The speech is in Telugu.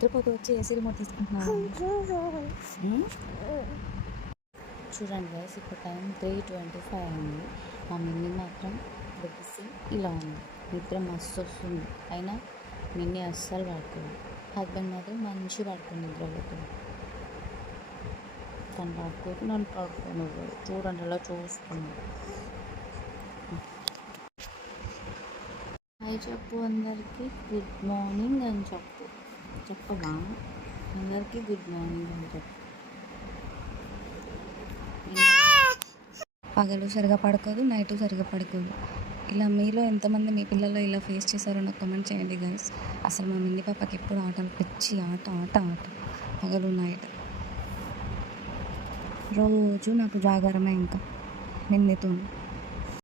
నిద్రపోతూ వచ్చి ఏసీ రిమోట్ తీసుకుంటున్నాను. చూడండి గైస్, ఇప్పుడు టైం 3:25 అయింది. మా మిన్ని మాత్రం లెగిసి ఇలా ఉంది. నిద్ర మస్తు వస్తుంది, అయినా మిన్ని అస్సలు పడుకోదు. హస్బెండ్ మాత్రం మంచి పడుతుంది నిద్రపోతుంది. తను పడుకోదు, నన్ను పడుకోను. చూడండి అలా చూస్తుంది. హాయ్ చెప్పు అందరికీ, గుడ్ మార్నింగ్ అని చెప్పవా? అందరికీ గుడ్ మార్నింగ్ అని చెప్పు. పగలు సరిగా పడుకోదు, నైట్ సరిగా పడుకోదు. ఇలా మీలో ఎంతమంది మీ పిల్లలు ఇలా ఫేస్ చేశారో నాకు కామెంట్ చేయండి గైస్. అసలు మా మిన్ని పాపకి ఎప్పుడు ఆటలు పిచ్చి ఆట ఆట ఆట, పగలు నైట్ రోజు నాకు జాగారమే ఇంకా మిన్నితో.